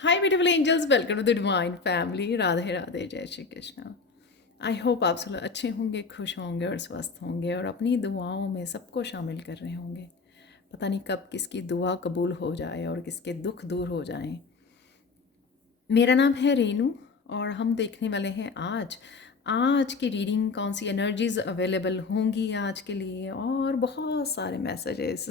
Hi beautiful angels, welcome to the divine family. Radhe Radhe, जय Shri Krishna. I hope आप सब अच्छे होंगे, खुश होंगे और स्वस्थ होंगे और अपनी दुआओं में सबको शामिल कर रहे होंगे। पता नहीं कब किसकी दुआ कबूल हो जाए और किसके दुख दूर हो जाएं। मेरा नाम है रेनू और हम देखने वाले हैं आज आज की रीडिंग, कौन सी एनर्जीज अवेलेबल होंगी आज के लिए, और बहुत सारे मैसेजेस।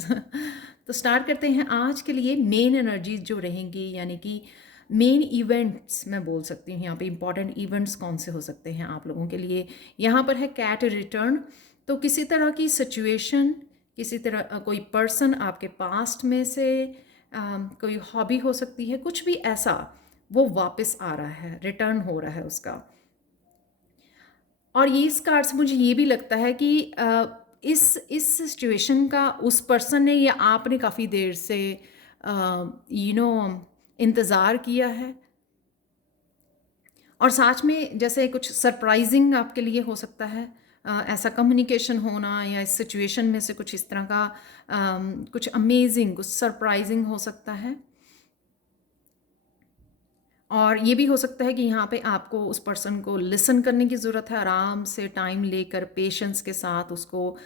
तो स्टार्ट करते हैं आज के लिए मेन एनर्जीज जो रहेंगी, यानी कि मेन इवेंट्स मैं बोल सकती हूँ। यहाँ पे इंपॉर्टेंट इवेंट्स कौन से हो सकते हैं आप लोगों के लिए। यहाँ पर है कैट रिटर्न। तो किसी तरह की सिचुएशन, किसी तरह कोई पर्सन आपके पास्ट में से, कोई हॉबी हो सकती है, कुछ भी ऐसा वो वापस आ रहा है, रिटर्न हो रहा है उसका। और ये इस कार्ड से मुझे ये भी लगता है कि इस सिचुएशन का उस पर्सन ने या आपने काफ़ी देर से इंतज़ार किया है। और साथ में जैसे कुछ सरप्राइजिंग आपके लिए हो सकता है, ऐसा कम्युनिकेशन होना, या इस सिचुएशन में से कुछ इस तरह का कुछ अमेजिंग, कुछ सरप्राइजिंग हो सकता है। और ये भी हो सकता है कि यहाँ पे आपको उस पर्सन को लिसन करने की ज़रूरत है। आराम से टाइम लेकर पेशेंस के साथ उसको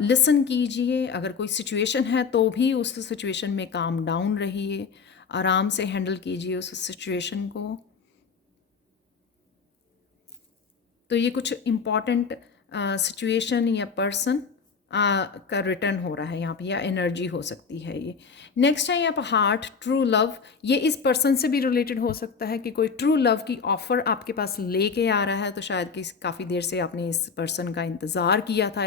लिसन कीजिए। अगर कोई सिचुएशन है तो भी उस सिचुएशन में काम डाउन रहिए, आराम से हैंडल कीजिए उस सिचुएशन को। तो ये कुछ इम्पॉर्टेंट सिचुएशन या पर्सन का रिटर्न हो रहा है यहाँ पे, या एनर्जी हो सकती है ये। नेक्स्ट है यहाँ पर हार्ट, ट्रू लव। ये इस पर्सन से भी रिलेटेड हो सकता है कि कोई ट्रू लव की ऑफ़र आपके पास लेके आ रहा है। तो शायद कि काफ़ी देर से आपने इस पर्सन का इंतज़ार किया था,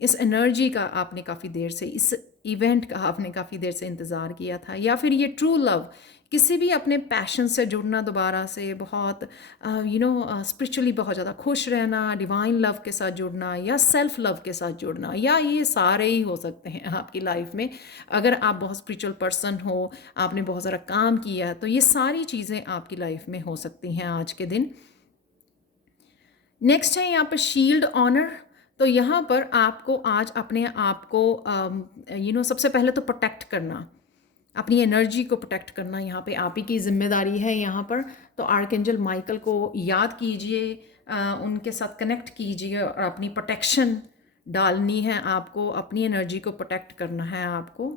इस एनर्जी का आपने काफ़ी देर से, इस इवेंट का आपने काफ़ी देर से इंतज़ार किया था। या फिर ये ट्रू लव, किसी भी अपने पैशन से जुड़ना दोबारा से, बहुत स्पिरिचुअली बहुत ज़्यादा खुश रहना, डिवाइन लव के साथ जुड़ना, या सेल्फ लव के साथ जुड़ना, या ये सारे ही हो सकते हैं आपकी लाइफ में। अगर आप बहुत स्पिरिचुअल पर्सन हो, आपने बहुत सारा काम किया, तो ये सारी चीज़ें आपकी लाइफ में हो सकती हैं आज के दिन। नेक्स्ट है यहाँ पर शील्ड ऑनर। तो यहाँ पर आपको आज अपने आप को सबसे पहले तो प्रोटेक्ट करना, अपनी एनर्जी को प्रोटेक्ट करना यहाँ पे आप ही की जिम्मेदारी है यहाँ पर। तो आर्कएंजल माइकल को याद कीजिए, उनके साथ कनेक्ट कीजिए और अपनी प्रोटेक्शन डालनी है आपको, अपनी एनर्जी को प्रोटेक्ट करना है आपको।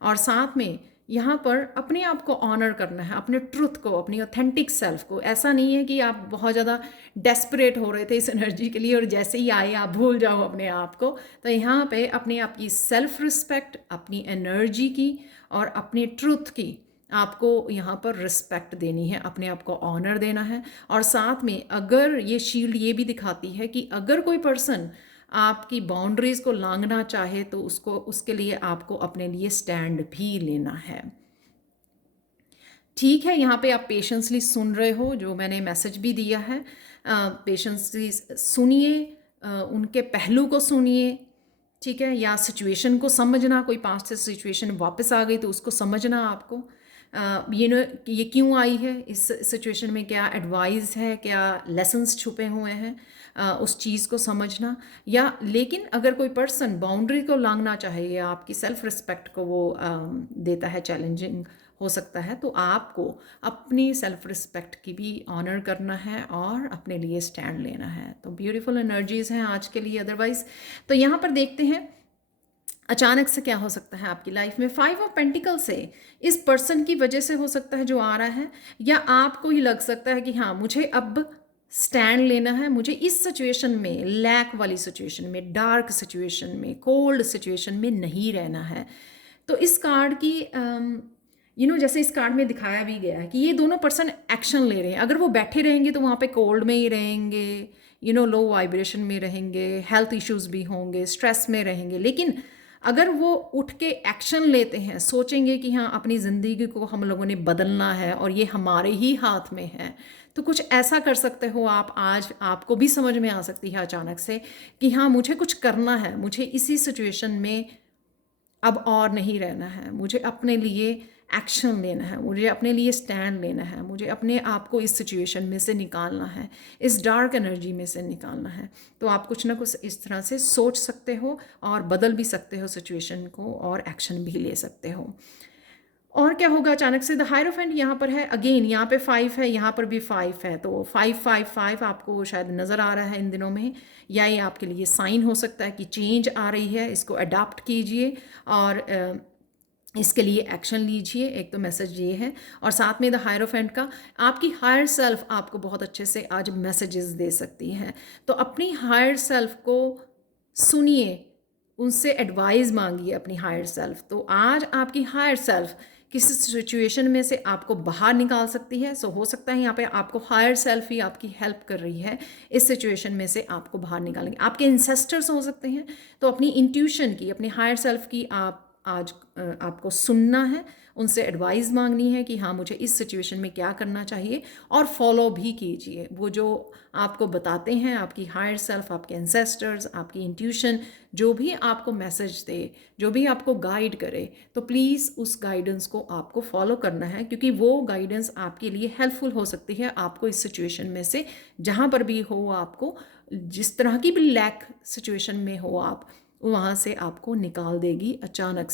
और साथ में यहाँ पर अपने आप को ऑनर करना है, अपने ट्रुथ को, अपनी ऑथेंटिक सेल्फ को। ऐसा नहीं है कि आप बहुत ज़्यादा डेस्परेट हो रहे थे इस एनर्जी के लिए और जैसे ही आए आप भूल जाओ अपने आप को। तो यहाँ पे अपने आप की सेल्फ रिस्पेक्ट, अपनी एनर्जी की और अपने ट्रुथ की आपको यहाँ पर रिस्पेक्ट देनी है, अपने आप को ऑनर देना है। और साथ में अगर ये शील्ड ये भी दिखाती है कि अगर कोई पर्सन आपकी बाउंड्रीज़ को लांघना चाहे तो उसके लिए आपको अपने लिए स्टैंड भी लेना है। ठीक है, यहाँ पे आप पेशेंसली सुन रहे हो जो मैंने मैसेज भी दिया है। पेशेंसली सुनिए, उनके पहलू को सुनिए, ठीक है। या सिचुएशन को समझना, कोई पास्ट से सिचुएशन वापस आ गई तो उसको समझना आपको, ये क्यों आई है, इस सिचुएशन में क्या एडवाइस है, क्या लेसन्स छुपे हुए हैं, उस चीज़ को समझना। या लेकिन अगर कोई पर्सन बाउंड्री को लांघना चाहे या आपकी सेल्फ रिस्पेक्ट को वो देता है, चैलेंजिंग हो सकता है, तो आपको अपनी सेल्फ रिस्पेक्ट की भी ऑनर करना है और अपने लिए स्टैंड लेना है। तो ब्यूटीफुल एनर्जीज़ हैं आज के लिए। अदरवाइज तो यहाँ पर देखते हैं अचानक से क्या हो सकता है आपकी लाइफ में। 5 ऑफ पेंटिकल से इस पर्सन की वजह से हो सकता है जो आ रहा है, या आपको ही लग सकता है कि हाँ मुझे अब स्टैंड लेना है, मुझे इस सिचुएशन में, लैक वाली सिचुएशन में, डार्क सिचुएशन में, कोल्ड सिचुएशन में नहीं रहना है। तो इस कार्ड की जैसे इस कार्ड में दिखाया भी गया है कि ये दोनों पर्सन एक्शन ले रहे हैं। अगर वो बैठे रहेंगे तो वहाँ पे कोल्ड में ही रहेंगे, लो वाइब्रेशन में रहेंगे, हेल्थ इश्यूज भी होंगे, स्ट्रेस में रहेंगे। लेकिन अगर वो उठ के एक्शन लेते हैं, सोचेंगे कि हाँ अपनी ज़िंदगी को हम लोगों ने बदलना है और ये हमारे ही हाथ में है, तो कुछ ऐसा कर सकते हो आप। आज आपको भी समझ में आ सकती है अचानक से कि हाँ मुझे कुछ करना है, मुझे इसी सिचुएशन में अब और नहीं रहना है, मुझे अपने लिए एक्शन लेना है, मुझे अपने लिए स्टैंड लेना है, मुझे अपने आप को इस सिचुएशन में से निकालना है, इस डार्क एनर्जी में से निकालना है। तो आप कुछ ना कुछ इस तरह से सोच सकते हो और बदल भी सकते हो सिचुएशन को और एक्शन भी ले सकते हो। और क्या होगा अचानक से, द हायरोफेंट यहाँ पर है, अगेन यहाँ पे 5 है, यहाँ पर भी 5 है, तो 5 आपको शायद नज़र आ रहा है इन दिनों में, या ये आपके लिए साइन हो सकता है कि चेंज आ रही है, इसको अडाप्ट कीजिए और इसके लिए एक्शन लीजिए। एक तो मैसेज ये है, और साथ में द हायरोफेंट का आपकी हायर सेल्फ आपको बहुत अच्छे से आज मैसेजेस दे सकती है। तो अपनी हायर सेल्फ को सुनिए, उनसे एडवाइस मांगिए अपनी हायर सेल्फ। तो आज आपकी हायर सेल्फ किसी सिचुएशन में से आपको बाहर निकाल सकती है। सो हो सकता है यहाँ पे आपको हायर सेल्फ ही आपकी हेल्प कर रही है इस सिचुएशन में से आपको बाहर निकालेंगे। आपके इंसेस्टर्स हो सकते हैं। तो अपनी इंट्यूशन की, अपनी हायर सेल्फ की आप आज आपको सुनना है, उनसे एडवाइस मांगनी है कि हाँ मुझे इस सिचुएशन में क्या करना चाहिए, और फॉलो भी कीजिए वो जो आपको बताते हैं आपकी हायर सेल्फ, आपके एंसेस्टर्स, आपकी इंट्यूशन, जो भी आपको मैसेज दे, जो भी आपको गाइड करे, तो प्लीज़ उस गाइडेंस को आपको फॉलो करना है, क्योंकि वो गाइडेंस आपके लिए हेल्पफुल हो सकती है आपको इस सिचुएशन में से जहाँ पर भी हो, आपको जिस तरह की भी लैक सिचुएशन में हो आप, वहाँ से आपको निकाल देगी। अचानक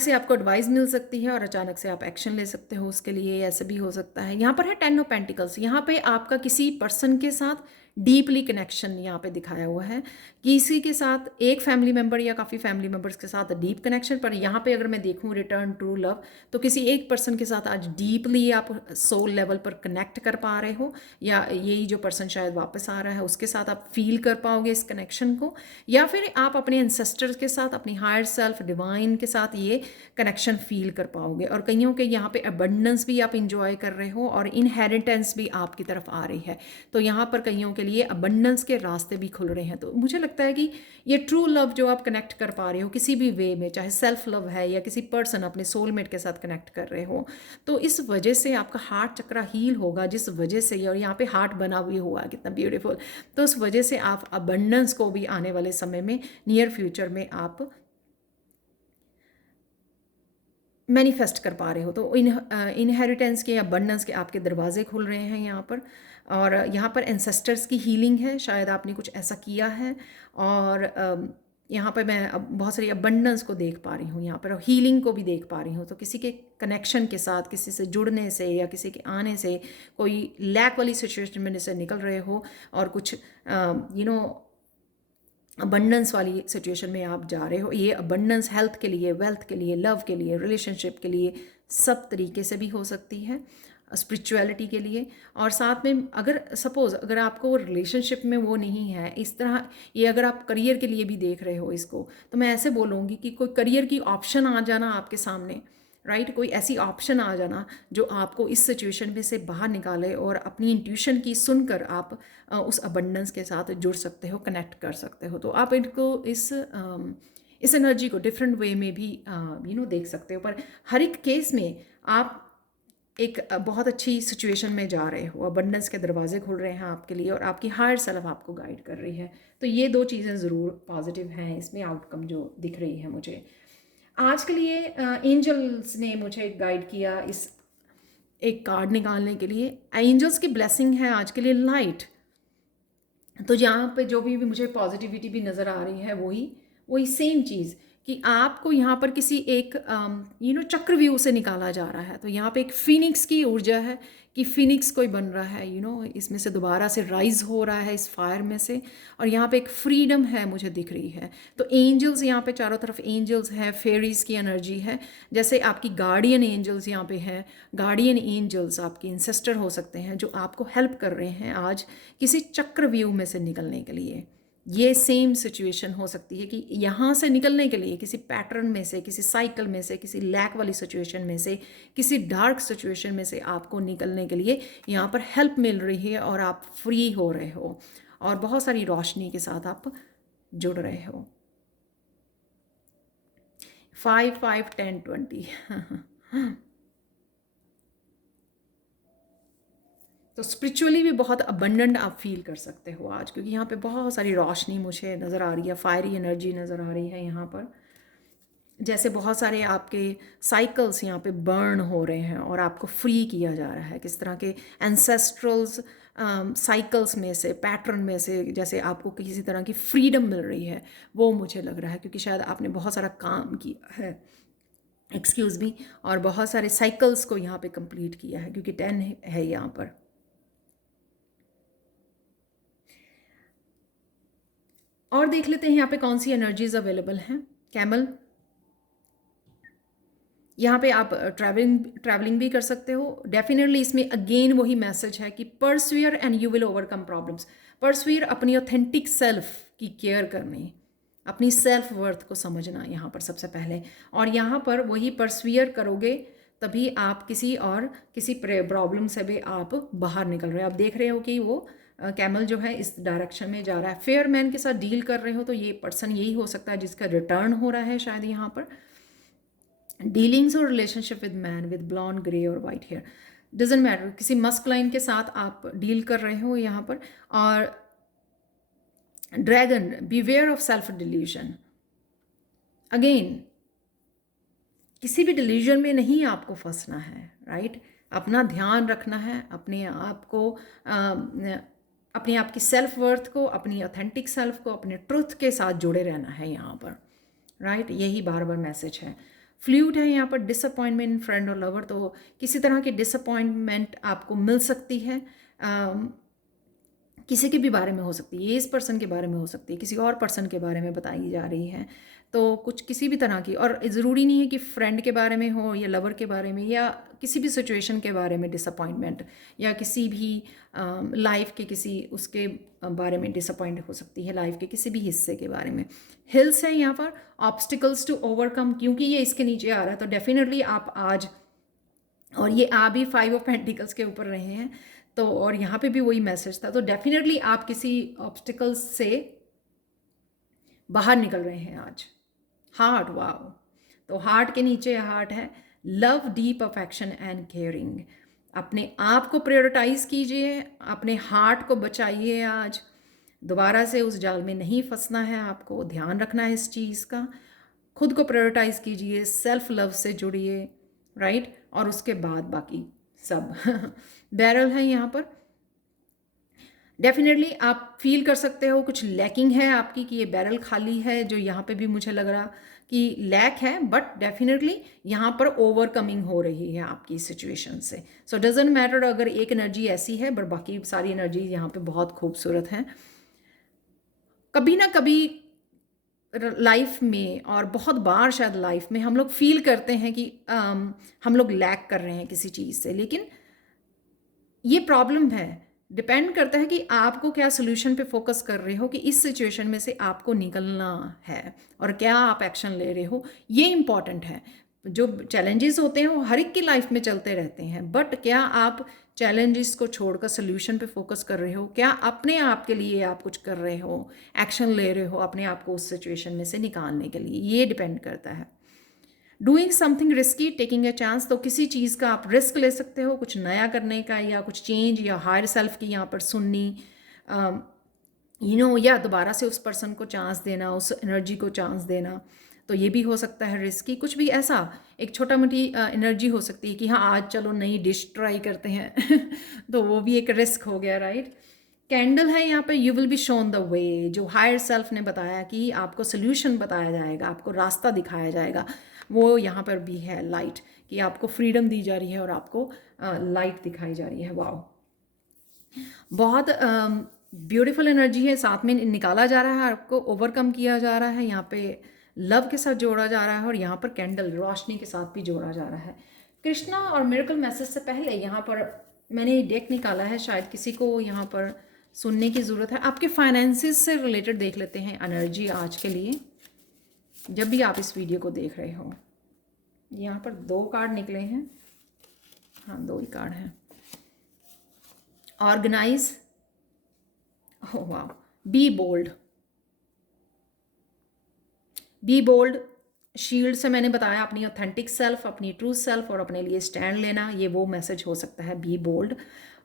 से आपको एडवाइस मिल सकती है और अचानक से आप एक्शन ले सकते हो उसके लिए। ऐसे भी हो सकता है। यहाँ पर है 10 ऑफ पेंटिकल्स। यहाँ पे आपका किसी पर्सन के साथ डीपली कनेक्शन यहाँ पे दिखाया हुआ है, किसी के साथ, एक फैमिली मेम्बर या काफ़ी फैमिली मेम्बर्स के साथ डीप कनेक्शन। पर यहाँ पे अगर मैं देखूँ रिटर्न ट्रू लव, तो किसी एक पर्सन के साथ आज डीपली आप सोल लेवल पर कनेक्ट कर पा रहे हो, या यही जो पर्सन शायद वापस आ रहा है उसके साथ आप फील कर पाओगे इस कनेक्शन को, या फिर आप अपने एंसेस्टर्स के साथ, अपनी हायर सेल्फ डिवाइन के साथ ये कनेक्शन फील कर पाओगे। और कईयों के यहाँ पे अबंडेंस भी आप इंजॉय कर रहे हो और इनहेरिटेंस भी आपकी तरफ आ रही है। तो यहाँ पर कईयों के लिए अबंडेंस के रास्ते भी खुल रहे हैं। तो मुझे लगता है कि ये ट्रू लव जो आप कनेक्ट कर पा रहे हो किसी भी वे में, चाहे सेल्फ लव है या किसी पर्सन अपने सोलमेट के साथ कनेक्ट कर रहे हो, तो इस वजह से आपका हार्ट चक्रा हील होगा, जिस वजह से, और यहाँ पे हार्ट बना भी हुआ कितना ब्यूटीफुल, तो उस वजह से आप अबंडेंस को भी आने वाले समय में, नियर फ्यूचर में आप मैनिफेस्ट कर पा रहे हो। तो इनहेरिटेंस के, अबंडेंस के आपके दरवाजे खुल रहे हैं यहाँ पर। और यहाँ पर एंसेस्टर्स की हीलिंग है, शायद आपने कुछ ऐसा किया है, और यहाँ पर मैं अब बहुत सारी अबंडेंस को देख पा रही हूँ यहाँ पर, और हीलिंग को भी देख पा रही हूँ। तो किसी के कनेक्शन के साथ, किसी से जुड़ने से या किसी के आने से कोई लैक वाली सिचुएशन में से निकल रहे हो, और कुछ अबंडेंस वाली सिचुएशन में आप जा रहे हो। ये अबंडेंस हेल्थ के लिए, वेल्थ के लिए, लव के लिए, रिलेशनशिप के लिए, सब तरीके से भी हो सकती है, स्पिरिचुअलिटी के लिए। और साथ में अगर सपोज़ अगर आपको रिलेशनशिप में वो नहीं है इस तरह, ये अगर आप करियर के लिए भी देख रहे हो इसको, तो मैं ऐसे बोलूँगी कि कोई करियर की ऑप्शन आ जाना आपके सामने, राइट, कोई ऐसी ऑप्शन आ जाना जो आपको इस सिचुएशन में से बाहर निकाले, और अपनी इंट्यूशन की सुनकर आप उस अबंडेंस के साथ जुड़ सकते हो, कनेक्ट कर सकते हो। तो आप इनको इस एनर्जी को डिफरेंट वे में भी देख सकते हो। पर हर एक केस में आप एक बहुत अच्छी सिचुएशन में जा रहे हो, अबंडेंस के दरवाजे खुल रहे हैं आपके लिए, और आपकी हायर सेल्फ आपको गाइड कर रही है। तो ये दो चीज़ें ज़रूर पॉजिटिव हैं इसमें, आउटकम जो दिख रही है मुझे आज के लिए। एंजल्स ने मुझे गाइड किया इस एक कार्ड निकालने के लिए। एंजल्स की ब्लेसिंग है आज के लिए लाइट। तो यहाँ पे जो भी मुझे पॉजिटिविटी भी नज़र आ रही है वही सेम चीज़, कि आपको यहाँ पर किसी एक चक्रव्यूह से निकाला जा रहा है। तो यहाँ पे एक फिनिक्स की ऊर्जा है कि फिनिक्स कोई बन रहा है, इसमें से दोबारा से राइज हो रहा है इस फायर में से, और यहाँ पे एक फ्रीडम है मुझे दिख रही है। तो एंजल्स यहाँ पे चारों तरफ एंजल्स हैं, फेरीज की एनर्जी है, जैसे आपकी गार्डियन एंजल्स यहाँ पे हैं। गार्डियन एंजल्स आपके इंसेस्टर हो सकते हैं जो आपको हेल्प कर रहे हैं आज किसी चक्रव्यूह में से निकलने के लिए। ये सेम सिचुएशन हो सकती है कि यहाँ से निकलने के लिए किसी पैटर्न में से, किसी साइकिल में से, किसी लैक वाली सिचुएशन में से, किसी डार्क सिचुएशन में से आपको निकलने के लिए यहाँ पर हेल्प मिल रही है, और आप फ्री हो रहे हो और बहुत सारी रोशनी के साथ आप जुड़ रहे हो। 5, 5, 10, 20 तो स्पिरिचुअली भी बहुत अबंडेंट आप फील कर सकते हो आज, क्योंकि यहाँ पे बहुत सारी रोशनी मुझे नज़र आ रही है, फायरी एनर्जी नज़र आ रही है यहाँ पर। जैसे बहुत सारे आपके साइकिल्स यहाँ पे बर्न हो रहे हैं और आपको फ्री किया जा रहा है, किस तरह के एंसेस्ट्रल्स साइकिल्स में से, पैटर्न में से, जैसे आपको किसी तरह की फ्रीडम मिल रही है, वो मुझे लग रहा है, क्योंकि शायद आपने बहुत सारा काम किया है एक्सक्यूज़ मी, और बहुत सारे साइकिल्स को यहाँ पे कंप्लीट किया है, क्योंकि 10 है यहाँ पर। और देख लेते हैं यहाँ पे कौन सी एनर्जीज अवेलेबल हैं। कैमल, यहाँ पे आप ट्रैवलिंग भी कर सकते हो। डेफिनेटली इसमें अगेन वही मैसेज है कि persevere and you will overcome problems. Persevere, अपनी ऑथेंटिक सेल्फ की केयर करनी, अपनी सेल्फ वर्थ को समझना यहाँ पर सबसे पहले। और यहाँ पर वही परसवियर करोगे तभी आप किसी प्रॉब्लम से भी आप बाहर निकल रहे हो। आप देख रहे हो कि वो कैमल जो है इस डायरेक्शन में जा रहा है। फेयर मैन के साथ डील कर रहे हो तो ये पर्सन यही हो सकता है जिसका रिटर्न हो रहा है शायद यहाँ पर। डीलिंग्स और relationship with man with blond grey और वाइट हेयर, डजेंट मैटर, किसी मस्कुलाइन के साथ आप डील कर रहे हो यहाँ पर। और dragon, beware of self delusion. Again, किसी भी डिल्यूजन में नहीं आपको फंसना है, राइट। अपना ध्यान रखना है, अपने आप को अपने आप की सेल्फ वर्थ को, अपनी ऑथेंटिक सेल्फ को, अपने ट्रुथ के साथ जुड़े रहना है यहाँ पर, राइट। यही बार बार मैसेज है। फ्लूट है यहाँ पर, डिसअपॉइंटमेंट फ्रेंड और लवर, तो किसी तरह की डिसअपॉइंटमेंट आपको मिल सकती है। किसी के भी बारे में हो सकती है, ये इस पर्सन के बारे में हो सकती है, किसी और पर्सन के बारे में बताई जा रही है। तो कुछ किसी भी तरह की, और ज़रूरी नहीं है कि फ्रेंड के बारे में हो या लवर के बारे में या किसी भी सिचुएशन के बारे में डिसअपॉइंटमेंट, या किसी भी लाइफ के किसी उसके बारे में डिसअपॉइंट हो सकती है, लाइफ के किसी भी हिस्से के बारे में। हिल्स है यहाँ पर, ऑब्स्टिकल्स टू ओवरकम, क्योंकि ये इसके नीचे आ रहा है तो डेफिनेटली आप आज, और ये आ भी 5 ऑफ पेंटिकल्स के ऊपर रहे हैं तो, और यहाँ पे भी वही मैसेज था, तो डेफिनेटली आप किसी ऑब्स्टिकल्स से बाहर निकल रहे हैं आज। हार्ट, वाओ, तो हार्ट के नीचे हार्ट है, love, deep affection and caring. अपने आप को प्रायोरिटाइज कीजिए, अपने हार्ट को बचाइए आज। दोबारा से उस जाल में नहीं फंसना है आपको, ध्यान रखना है इस चीज़ का। खुद को प्रायोरिटाइज कीजिए, सेल्फ लव से जुड़िए, राइट। और उसके बाद बाकी सब बैरल है यहाँ पर। डेफिनेटली आप फील कर सकते हो कुछ लैकिंग है आपकी, कि ये बैरल खाली है, जो यहाँ पे भी मुझे लग रहा कि लैक है, बट डेफिनेटली यहाँ पर ओवरकमिंग हो रही है आपकी सिचुएशन से। सो डजेंट मैटर अगर एक एनर्जी ऐसी है, बट बाकी सारी एनर्जी यहाँ पे बहुत खूबसूरत हैं। कभी ना कभी लाइफ में, और बहुत बार शायद लाइफ में, हम लोग फील करते हैं कि हम लोग लैक कर रहे हैं किसी चीज़ से, लेकिन ये प्रॉब्लम है, डिपेंड करता है कि आपको क्या सोल्यूशन पे फोकस कर रहे हो, कि इस सिचुएशन में से आपको निकलना है और क्या आप एक्शन ले रहे हो, ये इम्पॉर्टेंट है। जो चैलेंजेस होते हैं वो हर एक की लाइफ में चलते रहते हैं, बट क्या आप चैलेंजेस को छोड़कर सोल्यूशन पे फोकस कर रहे हो, क्या अपने आप के लिए आप कुछ कर रहे हो, एक्शन ले रहे हो अपने आप को उस सिचुएशन में से निकालने के लिए, ये डिपेंड करता है। Doing something risky, taking a chance, तो किसी चीज़ का आप रिस्क ले सकते हो, कुछ नया करने का, या कुछ चेंज, या हायर सेल्फ की यहाँ पर सुननी, या दोबारा से उस पर्सन को चांस देना, उस एनर्जी को चांस देना, तो ये भी हो सकता है रिस्की। कुछ भी ऐसा एक छोटा मोटी एनर्जी हो सकती है कि हाँ आज चलो नई डिश ट्राई करते हैं तो वो भी एक रिस्क हो गया, राइट। कैंडल है यहाँ पे, you will be shown the way, जो हायर सेल्फ ने बताया कि आपको सोल्यूशन बताया जाएगा, आपको रास्ता दिखाया जाएगा, वो यहाँ पर भी है लाइट, कि आपको फ्रीडम दी जा रही है और आपको लाइट दिखाई जा रही है। वाओ, बहुत ब्यूटीफुल एनर्जी है, साथ में निकाला जा रहा है, आपको ओवरकम किया जा रहा है, यहाँ पे लव के साथ जोड़ा जा रहा है, और यहाँ पर कैंडल रोशनी के साथ भी जोड़ा जा रहा है। कृष्णा और मिरेकल मैसेज से पहले यहाँ पर मैंने डेक निकाला है, शायद किसी को यहाँ पर सुनने की ज़रूरत है। आपके फाइनेंसिस से रिलेटेड देख लेते हैं एनर्जी आज के लिए, जब भी आप इस वीडियो को देख रहे हो। यहाँ पर 2 कार्ड निकले हैं, हाँ 2 ही कार्ड हैं। ऑर्गेनाइज, ओह वाह, be bold, be bold. Shield से मैंने बताया अपनी ऑथेंटिक सेल्फ, अपनी ट्रू सेल्फ, और अपने लिए स्टैंड लेना, ये वो मैसेज हो सकता है, बी बोल्ड।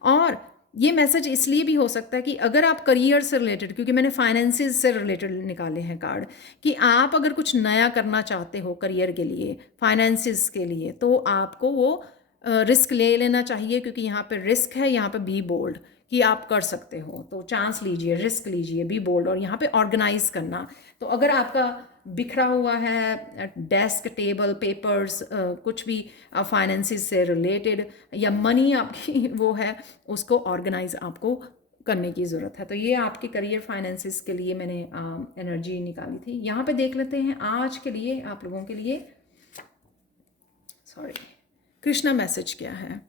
और ये मैसेज इसलिए भी हो सकता है कि अगर आप करियर से रिलेटेड, क्योंकि मैंने फाइनेंसिस से रिलेटेड निकाले हैं कार्ड, कि आप अगर कुछ नया करना चाहते हो करियर के लिए, फाइनेंसिस के लिए, तो आपको वो रिस्क ले लेना चाहिए, क्योंकि यहाँ पे रिस्क है, यहाँ पे बी बोल्ड, कि आप कर सकते हो, तो चांस लीजिए, रिस्क लीजिए, बी बोल्ड। और यहाँ पे ऑर्गेनाइज करना, तो अगर आपका बिखरा हुआ है, डेस्क टेबल पेपर्स, कुछ भी फाइनेंसिस से रिलेटेड या मनी आपकी वो है, उसको ऑर्गेनाइज आपको करने की ज़रूरत है। तो ये आपके करियर फाइनेंसिस के लिए मैंने एनर्जी निकाली थी। यहाँ पे देख लेते हैं आज के लिए आप लोगों के लिए, सॉरी, कृष्णा मैसेज क्या है।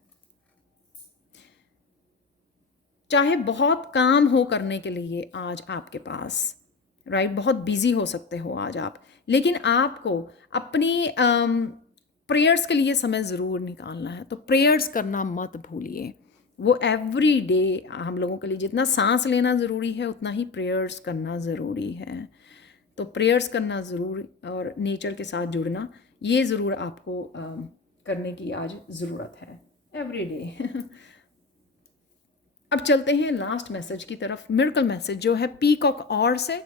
चाहे बहुत काम हो करने के लिए आज आपके पास, राइट, बहुत बिजी हो सकते हो आज आप, लेकिन आपको अपनी प्रेयर्स के लिए समय ज़रूर निकालना है। तो प्रेयर्स करना मत भूलिए। वो एवरी डे हम लोगों के लिए जितना सांस लेना ज़रूरी है उतना ही प्रेयर्स करना ज़रूरी है। तो प्रेयर्स करना ज़रूर और नेचर के साथ जुड़ना, ये ज़रूर आपको करने की आज ज़रूरत है एवरी डे। अब चलते हैं लास्ट मैसेज की तरफ, मिरेकल मैसेज जो है पीकॉक और से।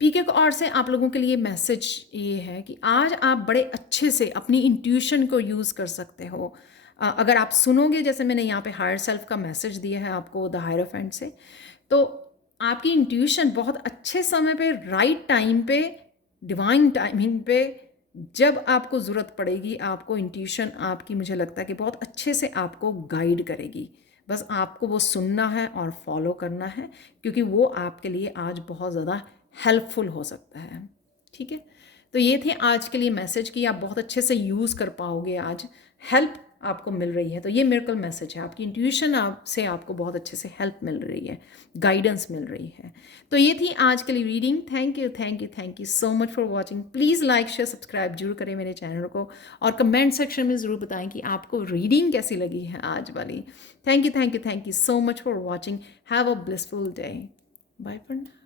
पीकॉक और से आप लोगों के लिए मैसेज ये है कि आज आप बड़े अच्छे से अपनी इंट्यूशन को यूज़ कर सकते हो। अगर आप सुनोगे, जैसे मैंने यहाँ पे हायर सेल्फ का मैसेज दिया है आपको द हायरोफेंट से, तो आपकी इंट्यूशन बहुत अच्छे समय पे, राइट टाइम पे, डिवाइन टाइमिंग पे, जब आपको ज़रूरत पड़ेगी आपको इंट्यूशन आपकी, मुझे लगता है कि बहुत अच्छे से आपको गाइड करेगी। बस आपको वो सुनना है और फॉलो करना है, क्योंकि वो आपके लिए आज बहुत ज़्यादा हेल्पफुल हो सकता है। ठीक है, तो ये थे आज के लिए मैसेज कि आप बहुत अच्छे से यूज़ कर पाओगे, आज हेल्प आपको मिल रही है। तो ये मिरेकल मैसेज है, आपकी इंट्यूशन से आपको बहुत अच्छे से हेल्प मिल रही है, गाइडेंस मिल रही है। तो ये थी आज के लिए reading. Thank you thank you thank you so much for watching. Please like share subscribe जरूर करें मेरे चैनल को, और कमेंट सेक्शन में ज़रूर बताएं कि आपको रीडिंग कैसी लगी है आज वाली। Thank you so much for watching. Have a blissful day. Bye for now.